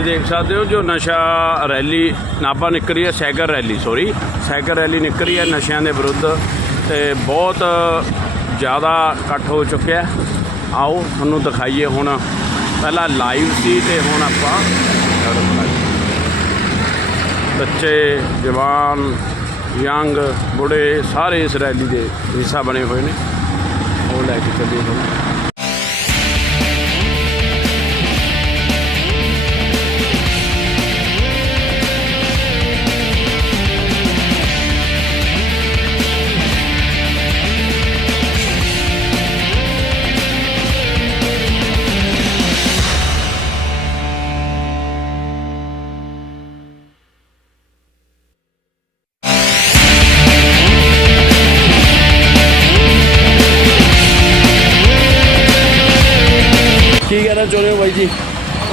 ਤੁਸੀਂ ਦੇਖ ਸਕਦੇ ਹੋ ਜੋ ਨਸ਼ਾ ਰੈਲੀ ਨਾਭਾ ਨਿਕਲੀ ਹੈ cycle rally sorry cycle rally ਨਿਕਲੀ ਹੈ, ਨਸ਼ਿਆਂ ਦੇ ਵਿਰੁੱਧ ਤੇ ਬਹੁਤ ਜ਼ਿਆਦਾ ਇਕੱਠ ਹੋ ਚੁੱਕਿਆ ਆਓ, ਤੁਹਾਨੂੰ ਦਿਖਾਈਏ ਹੁਣ। ਪਹਿਲਾਂ ਲਾਈਵ ਸੀ ਤੇ ਹੁਣ ਆਪਾਂ ਬੱਚੇ, ਜਵਾਨ ਯੰਗ ਬੁੜੇ ਸਾਰੇ ਇਸ ਰੈਲੀ ਦੇ ਹਿੱਸਾ ਬਣੇ ਹੋਏ ਨੇ। ਉਹ ਲੈ ਕੇ ਚੱਲੀਏ ਹੁਣ।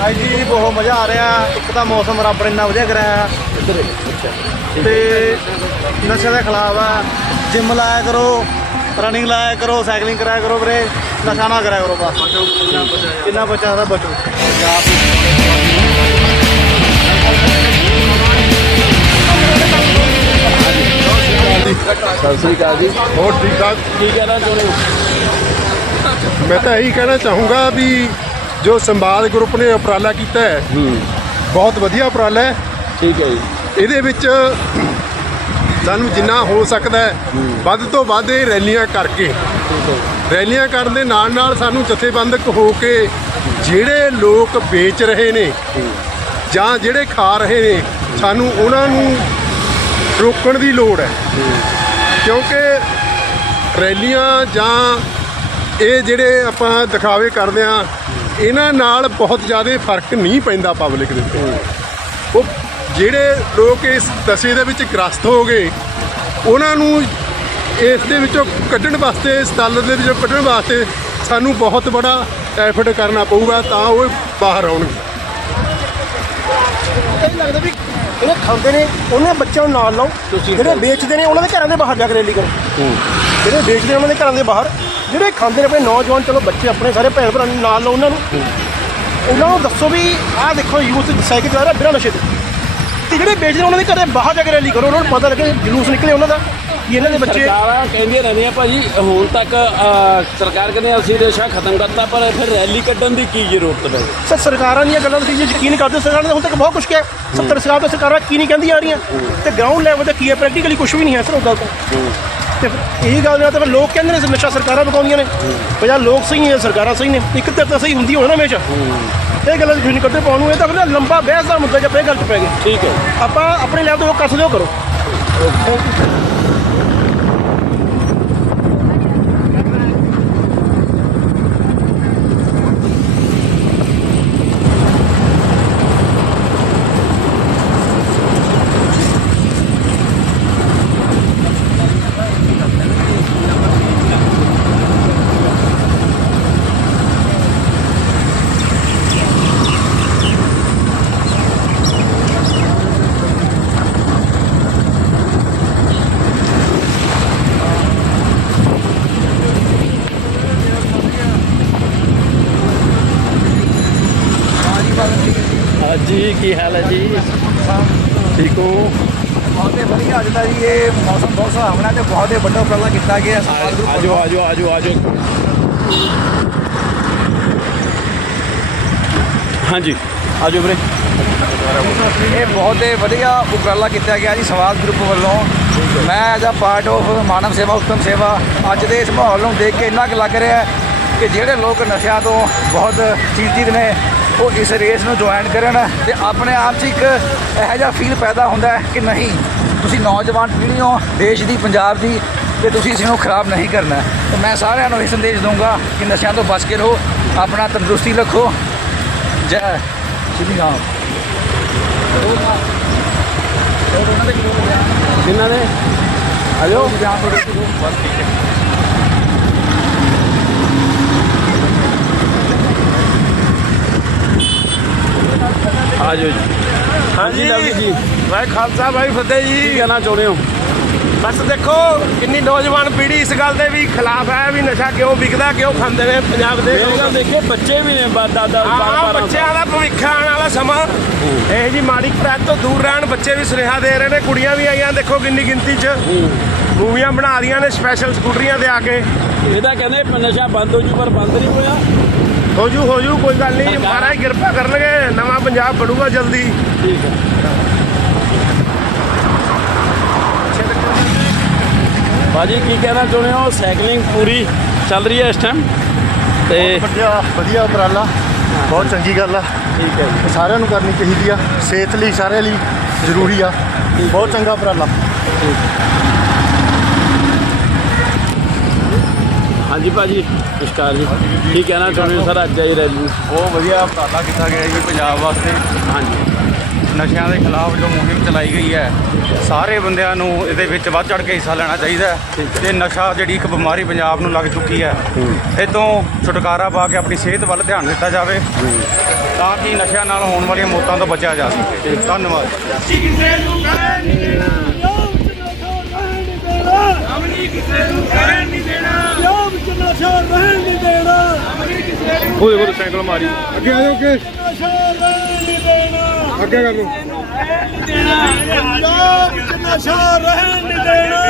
ਭਾਈ ਜੀ ਬਹੁਤ ਮਜ਼ਾ ਆ ਰਿਹਾ। ਇੱਕ ਤਾਂ ਮੌਸਮ ਰੱਬ ਨੇ ਇੰਨਾ ਵਧੀਆ ਕਰਾਇਆ। ਤੇ ਨਸ਼ੇ ਦੇ ਖਿਲਾਫ ਆ। ਜਿਮ ਲਾਇਆ ਕਰੋ ਰਨਿੰਗ ਲਾਇਆ ਕਰੋ ਸਾਈਕਲਿੰਗ ਕਰਾਇਆ ਕਰੋ ਵੀਰੇ। ਨਸ਼ਾ ਨਾ ਕਰਿਆ ਕਰੋ ਬਸ। ਕਿੰਨਾ ਬਚਾ ਦਾ ਬਚੋ। ਸਤਿ ਸ੍ਰੀ ਅਕਾਲ ਜੀ। ਹੋਰ ਠੀਕ ਠਾਕ? ਕੀ ਕਹਿਣਾ ਚਾਹੁੰਦੇ ਹੋ? ਮੈਂ ਤਾਂ ਇਹੀ ਕਹਿਣਾ ਚਾਹੂੰਗਾ ਵੀ ਜੋ ਸੰਵਾਦ ਗਰੁੱਪ ਨੇ ਉਪਰਾਲਾ ਕੀਤਾ ਹੈ ਬਹੁਤ ਵਧੀਆ ਉਪਰਾਲਾ ਹੈ। ਠੀਕ ਹੈ ਜੀ। ਇਹਦੇ ਵਿੱਚ ਸਾਨੂੰ ਜਿੰਨਾ ਹੋ ਸਕਦਾ ਹੈ ਵੱਧ ਤੋਂ ਵੱਧ ਇਹ ਰੈਲੀਆਂ ਕਰਕੇ ਰੈਲੀਆਂ ਕਰਨ ਦੇ ਨਾਲ ਨਾਲ ਸਾਨੂੰ ਜਥੇਬੰਦਕ ਹੋ ਕੇ ਜਿਹੜੇ ਲੋਕ ਵੇਚ ਰਹੇ ਨੇ ਜਾਂ ਜਿਹੜੇ ਖਾ ਰਹੇ ਨੇ ਸਾਨੂੰ ਉਹਨਾਂ ਨੂੰ ਰੋਕਣ ਦੀ ਲੋੜ ਹੈ। ਕਿਉਂਕਿ ਰੈਲੀਆਂ ਜਾਂ ਇਹ ਜਿਹੜੇ ਆਪਾਂ ਦਿਖਾਵੇ ਕਰਦੇ ਆ ਇਹਨਾਂ ਨਾਲ ਬਹੁਤ ਜ਼ਿਆਦਾ ਫ਼ਰਕ ਨਹੀਂ ਪੈਂਦਾ ਪਬਲਿਕ ਦੇ ਉੱਤੇ। ਉਹ ਜਿਹੜੇ ਲੋਕ ਇਸ ਨਸ਼ੇ ਦੇ ਵਿੱਚ ਗ੍ਰਸਤ ਹੋ ਗਏ ਉਹਨਾਂ ਨੂੰ ਇਸ ਦੇ ਵਿੱਚੋਂ ਕੱਢਣ ਵਾਸਤੇ ਇਸ ਤਲ ਦੇ ਵਿੱਚੋਂ ਕੱਢਣ ਵਾਸਤੇ ਸਾਨੂੰ ਬਹੁਤ ਬੜਾ ਐਫਰਟ ਕਰਨਾ ਪਊਗਾ ਤਾਂ ਉਹ ਬਾਹਰ ਆਉਣਗੇ। ਇਹ ਲੱਗਦਾ ਵੀ ਇਹਨੇ ਖਾਂਦੇ ਨੇ ਉਹਨਾਂ ਬੱਚਿਆਂ ਨੂੰ ਨਾਲ ਲਾਓ। ਜਿਹੜੇ ਵੇਚਦੇ ਨੇ ਉਹਨਾਂ ਦੇ ਘਰਾਂ ਦੇ ਬਾਹਰ ਜਾ ਕੇ ਰੈਲੀ ਕਰੋ। ਜਿਹੜੇ ਵੇਚਦੇ ਨੇ ਉਹਨਾਂ ਦੇ ਘਰਾਂ ਦੇ ਬਾਹਰ। ਜਿਹੜੇ ਖਾਂਦੇ ਨੇ ਆਪਣੇ ਨੌਜਵਾਨ ਚਲੋ ਬੱਚੇ ਆਪਣੇ ਸਾਰੇ ਭੈਣ ਭਰਾ ਨੂੰ ਨਾਲ ਲਾਓ ਉਹਨਾਂ ਨੂੰ ਉਹਨਾਂ ਨੂੰ ਦੱਸੋ ਵੀ ਆਹ ਦੇਖੋ ਯੂਥ ਸਾਈਕਲ ਚਲਾ ਰਿਹਾ ਬਿਨਾਂ ਨਸ਼ੇ ਦੇ ਤੇ ਜਿਹੜੇ ਵੇਚਦੇ ਨੇ ਉਹਨਾਂ ਦੇ ਘਰੇ ਬਾਹਰ ਜਾ ਕੇ ਰੈਲੀ ਕਰੋ ਉਹਨਾਂ ਨੂੰ ਪਤਾ ਲੱਗੇ ਜਲੂਸ ਨਿਕਲੇ ਉਹਨਾਂ ਦਾ ਕਿ ਇਹਨਾਂ ਦੇ ਬੱਚੇ ਸਰਕਾਰਾਂ ਕਹਿੰਦੀਆਂ ਰਹਿੰਦੀਆਂ ਭਾਜੀ ਹੁਣ ਤੱਕ ਅਹ, ਸਰਕਾਰ ਕਹਿੰਦੇ ਅਸੀਂ ਨਸ਼ਾ ਖਤਮ ਕਰਤਾ ਪਰ ਫਿਰ ਰੈਲੀ ਕੱਢਣ ਦੀ ਕੀ ਜ਼ਰੂਰਤ ਪੈ ਸਰ ਸਰਕਾਰਾਂ ਦੀਆਂ ਗੱਲਾਂ ਤੁਸੀਂ ਜੇ ਯਕੀਨ ਕਰਦੇ ਹੋ ਸਰਕਾਰ ਨੇ ਹੁਣ ਤੱਕ ਬਹੁਤ ਕੁਝ ਕਿਹਾ। 70 ਸਾਲ ਤੋਂ ਸਰਕਾਰਾਂ ਕੀ ਨਹੀਂ ਕਹਿੰਦੀਆਂ ਆ ਰਹੀਆਂ। ਤੇ ਗਰਾਊਂਡ ਲੈਵਲ ਤੇ ਕੀ ਹੈ? ਪ੍ਰੈਕਟੀਕਲੀ ਕੁਝ ਵੀ ਨਹੀਂ ਹੈ ਸਰ ਉਹ ਗੱਲ ਤਾਂ। ਤੇ ਇਹੀ ਗੱਲ ਨਾਲ ਤਾਂ ਫਿਰ ਲੋਕ ਕਹਿੰਦੇ ਨੇ ਨਸ਼ਾ ਸਰਕਾਰਾਂ ਬਕਾਉਂਦੀਆਂ ਨੇ। ਬਜਾ ਲੋਕ ਸਹੀ ਨੇ ਸਰਕਾਰਾਂ ਸਹੀ ਨੇ। ਇੱਕ ਤੇ ਤਾਂ ਸਹੀ ਹੁੰਦੀ ਹੋਣਾ ਹਮੇਸ਼ਾ। ਇਹ ਗੱਲਾਂ ਦੀ ਨਹੀਂ ਕੱਢੇ ਪਾਉਣ ਨੂੰ ਇਹ ਤਾਂ ਫਿਰ ਲੰਬਾ ਬਹਿਸ ਦਾ ਮੁੱਦਾ ਜਦ ਇਹ ਗੱਲ ਚ ਪੈ ਗਏ। ਠੀਕ ਹੈ। ਆਪਾਂ ਆਪਣੇ ਲੈਵਲ ਤੋਂ ਉਹ ਕਰ ਸਕਦੇ ਹੋ ਕਰੋ ਹਾਂਜੀ ਕੀ ਹਾਲ ਹੈ ਜੀ? ਠੀਕ ਹੋ? ਬਹੁਤ ਵਧੀਆ ਅੱਜ ਦਾ ਜੀ ਇਹ ਮੌਸਮ ਬਹੁਤ ਸੁਹਾਵਣਾ ਤੇ ਬਹੁਤ ਹੀ ਵੱਡਾ ਉਪਰਾਲਾ ਕੀਤਾ ਗਿਆ ਆਜੋ ਆਜੋ ਆਜੋ ਆਜੋ। ਹਾਂਜੀ ਆਜੋ ਵੀਰੇ। ਇਹ ਬਹੁਤ ਹੀ ਵਧੀਆ ਉਪਰਾਲਾ ਕੀਤਾ ਗਿਆ ਜੀ ਸਵਾਲ ਗਰੁੱਪ ਵੱਲੋਂ। ਮੈਂ ਐਜ਼ ਅ ਪਾਰਟ ਆਫ ਮਾਨਵ ਸੇਵਾ ਉੱਤਮ ਸੇਵਾ ਅੱਜ ਦੇ ਇਸ ਮਾਹੌਲ ਨੂੰ ਦੇਖ ਕੇ ਇੰਨਾ ਕੁ ਲੱਗ ਰਿਹਾ ਹੈ। ਕਿ ਜਿਹੜੇ ਲੋਕ ਨਸ਼ਿਆਂ ਤੋਂ ਬਹੁਤ ਚਿੰਤਿਤ ਨੇ ਉਹ ਇਸ ਰੇਸ ਨੂੰ ਜੁਆਇਨ ਕਰਨ ਤੇ ਆਪਣੇ ਆਪ 'ਚ ਇੱਕ ਇਹੋ ਜਿਹਾ ਫੀਲ ਪੈਦਾ ਹੁੰਦਾ ਹੈ ਕਿ ਨਹੀਂ ਤੁਸੀਂ ਨੌਜਵਾਨ ਪੀੜ੍ਹੀ ਹੋ ਦੇਸ਼ ਦੀ ਪੰਜਾਬ ਦੀ ਤੇ ਤੁਸੀਂ ਇਸ ਨੂੰ ਖਰਾਬ ਨਹੀਂ ਕਰਨਾ। ਤੇ ਮੈਂ ਸਾਰਿਆਂ ਨੂੰ ਇਹ ਸੰਦੇਸ਼ ਦਊਂਗਾ ਕਿ ਨਸ਼ਿਆਂ ਤੋਂ ਬਚ ਕੇ ਰਹੋ ਆਪਣਾ ਤੰਦਰੁਸਤੀ ਰੱਖੋ। ਜੈ ਸ਼੍ਰੀ ਰਾਮ। ਕਿੰਨਾ ਨੇ ਆਜੋ ਆਜੋ ਜੀ। ਹਾਂਜੀ। ਲਵਲੀ ਜੀ। ਵਾਹਿ ਖਾਲਸਾ ਵਾਹਿ ਫਤਿਹ ਕੀ ਕਹਿਣਾ ਚਾਹੁੰਦੇ ਹੋ? ਬਸ ਦੇਖੋ ਕਿੰਨੀ ਨੌਜਵਾਨ ਪੀੜ੍ਹੀ ਇਸ ਗੱਲ ਦੇ ਵੀ ਖਿਲਾਫ ਹੈ ਵੀ ਨਸ਼ਾ ਕਿਉਂ ਵਿਕਦਾ ਕਿਉਂ ਖਾਂਦੇ ਨੇ ਪੰਜਾਬ ਦੇ ਮੇਰੇ ਨਾਲ ਦੇਖੇ ਬੱਚੇ ਵੀ ਨੇ ਬਾ- ਦਾਦਾ ਆਹ 12 12 ਬੱਚਿਆਂ ਦਾ ਭਵਿੱਖ ਆਉਣ ਵਾਲਾ ਸਮਾਂ। ਇਹ ਜੀ ਮਾੜੀ ਪ੍ਰੈਤ ਤੋਂ ਦੂਰ ਰਹਿਣ ਬੱਚੇ ਵੀ ਸੁਨੇਹਾ ਦੇ ਰਹੇ ਨੇ ਕੁੜੀਆਂ ਵੀ ਆਈਆਂ ਦੇਖੋ ਕਿੰਨੀ ਗਿਣਤੀ 'ਚ। ਮੂਵੀਆਂ ਬਣਾ ਰਹੀਆਂ ਨੇ ਸਪੈਸ਼ਲ ਸਕੂਟਰੀਆਂ ਤੇ ਆ ਕੇ। ਇਹਦਾ ਕਹਿੰਦੇ ਨਸ਼ਾ ਬੰਦ ਹੋ ਜੂ ਪਰ ਬੰਦ ਨਹੀਂ ਹੋਇਆ। ਹੋ ਜੂ ਹੋ ਜੂ ਕੋਈ ਗੱਲ ਨਹੀਂ ਮਹਾਰਾਜ ਕਿਰਪਾ ਕਰਨਗੇ ਨਵਾਂ ਪੰਜਾਬ ਬਣੂਗਾ ਜਲਦੀ। ਠੀਕ ਹੈ। ਬਾਜੀ ਕੀ ਕਹਿਣਾ ਚਾਹੁੰਦੇ ਹੋ? ਸਾਈਕਲਿੰਗ ਪੂਰੀ ਚੱਲ ਰਹੀ ਹੈ ਇਸ ਟਾਈਮ ਤੇ ਵਧੀਆ ਵਧੀਆ ਉਪਰਾਲਾ। ਬਹੁਤ ਚੰਗੀ ਗੱਲ ਆ। ਠੀਕ ਹੈ ਜੀ। ਸਾਰਿਆਂ ਨੂੰ ਕਰਨੀ ਚਾਹੀਦੀ ਆ। ਸਿਹਤ ਲਈ ਸਾਰਿਆਂ ਲਈ ਜ਼ਰੂਰੀ ਆ। ਬਹੁਤ ਚੰਗਾ ਉਪਰਾਲਾ। ਹਾਂਜੀ ਭਾਜੀ ਨਮਸਕਾਰ ਜੀ। ਕੀ ਕਹਿਣਾ ਚਾਹੁੰਦੇ ਹੋ ਸਰ ਅੱਜ ਆਈ ਰੈਲੀ ਨੂੰ? ਬਹੁਤ ਵਧੀਆ ਉਪਰਾਲਾ ਕੀਤਾ ਗਿਆ ਜੀ ਪੰਜਾਬ ਵਾਸਤੇ। ਹਾਂਜੀ। ਨਸ਼ਿਆਂ ਦੇ ਖਿਲਾਫ ਜੋ ਮੁਹਿੰਮ ਚਲਾਈ ਗਈ ਹੈ ਸਾਰੇ ਬੰਦਿਆਂ ਨੂੰ ਇਹਦੇ ਵਿੱਚ ਵੱਧ ਚੜ ਕੇ ਹਿੱਸਾ ਲੈਣਾ ਚਾਹੀਦਾ ਹੈ। ਤੇ ਨਸ਼ਾ ਜਿਹੜੀ ਇੱਕ ਬਿਮਾਰੀ ਪੰਜਾਬ ਨੂੰ ਲੱਗ ਚੁੱਕੀ ਹੈ ਇਹ ਤੋਂ ਛੁਟਕਾਰਾ ਪਾ ਕੇ ਆਪਣੀ ਸਿਹਤ ਵੱਲ ਧਿਆਨ ਦਿੱਤਾ ਜਾਵੇ ਤਾਂ ਕਿ ਨਸ਼ਿਆਂ ਨਾਲ ਹੋਣ ਵਾਲੀਆਂ ਮੌਤਾਂ ਤੋਂ ਬਚਿਆ ਜਾ ਸਕੇ। ਧੰਨਵਾਦ। ਉਹਦੇ ਕੋਲ ਸਾਈਕਲ ਮਾਰੀ। ਅੱਗੇ ਆਜੋ ਅੱਗੇ। ਅੱਗੇ ਕਰ ਲਓ। ਨਸ਼ਾ ਰਹਿਣ ਨਹੀਂ ਦੇਣਾ।